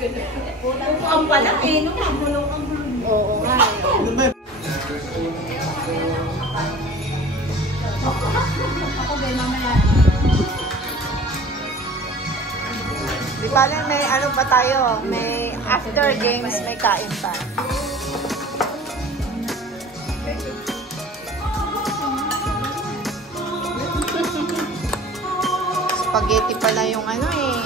Ang pala eh, no? Oo nga. Ako ba mamaya? Di pala may ano pa tayo, may after games, may kain pa. Spaghetti pala yung ano eh.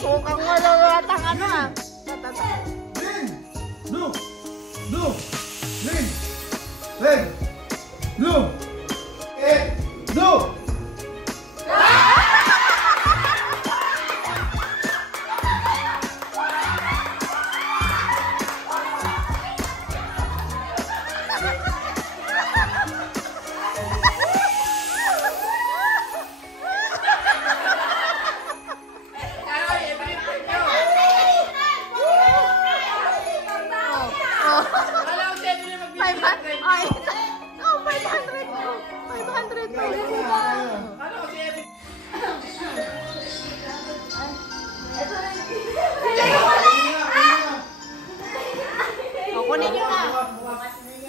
Mukhang malawatang ano ah. Rin! Blue! Blue! Rin! Red! Blue! Blue! Kunin nyo na.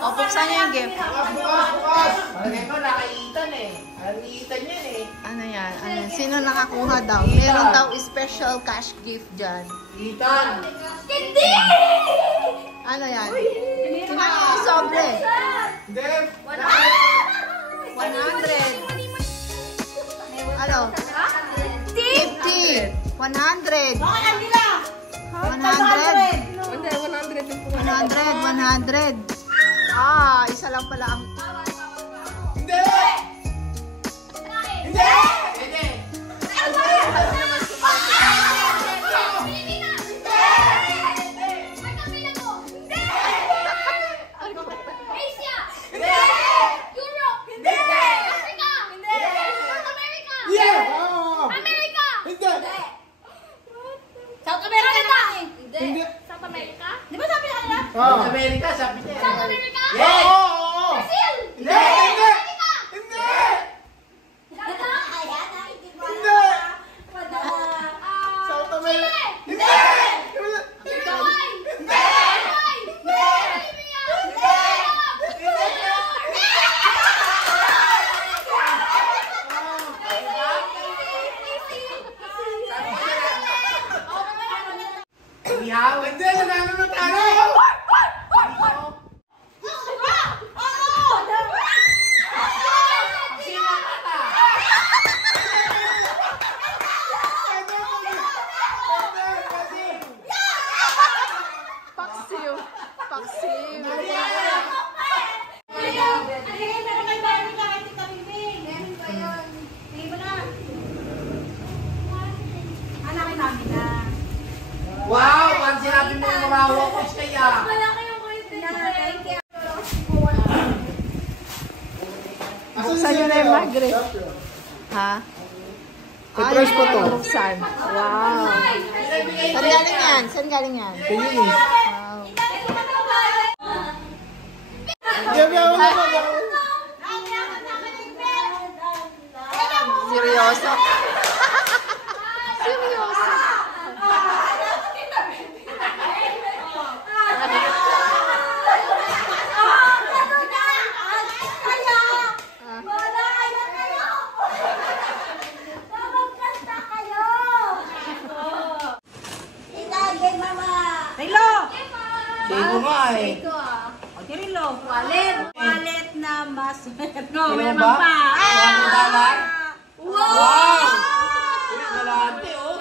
O, buksan nyo yung gift. Palagay ko, nakaitan eh. Nakaitan yan eh. Ano yan? Ano? Sino nakakuha daw? Meron daw special cash gift dyan. Itan! Hindi! Ano yan? Sino yung sobre? Hindi! 100. Ano? 50. 100. Bakit ang nila? 100. 100. Ah, isa lang pala ang... Hindi! Hindi! Hindi! South America na eh. Hindi. South America? Di ba sabi na kanila? South America, sabi niya. South America? Yes! Brazil! Hindi! Hindi! Hindi! Hindi! South America! Hindi! Hindi! Nanalo na tayo! Paksiw. Paksiw. Wow! Ang sinabi mo yung mga walkers kaya. Buksan nyo na yung Margaret. Ha? Surprise po to. Buksan. Wow. Saan galing yan? Saan galing yan? Tingin eh. Wow. Seryoso. Seryoso. Sino nga eh? Wallet na mas. No, Sino ba? $100? Wow! Uy, galante oh.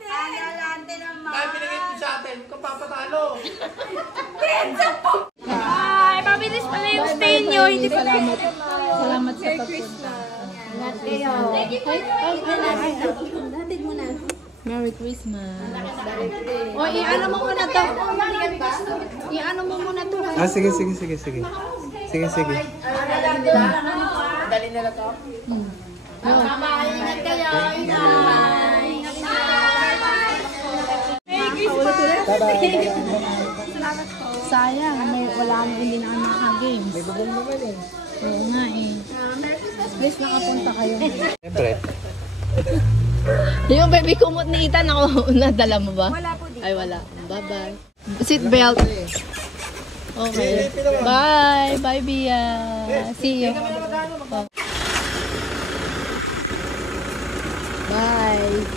Galante naman. Dahil pinagay mo sa atin, kung papatalo. Ay, mabilis pala yung stay nyo. Hindi pala. Salamat sa pagpunta. Ingat kayo. Hatid mo na. Merry Christmas. O, i-ano mo muna to. I-ano mo muna to. Ah, sige. Sige. Dali Dali nila to. Bye-bye. Ingat kayo. Bye. Sayang, wala na, hindi na kami makaka-games. May bubong naman eh. Oo nga eh. Please nakapunta kayo. Siyempre. Yung baby kumot ni Ethan, ako nadala mo ba? Wala po dito. Ay wala. Bye-bye. Seatbelt. Okay. Bye. Bye, Bia. See you. Bye.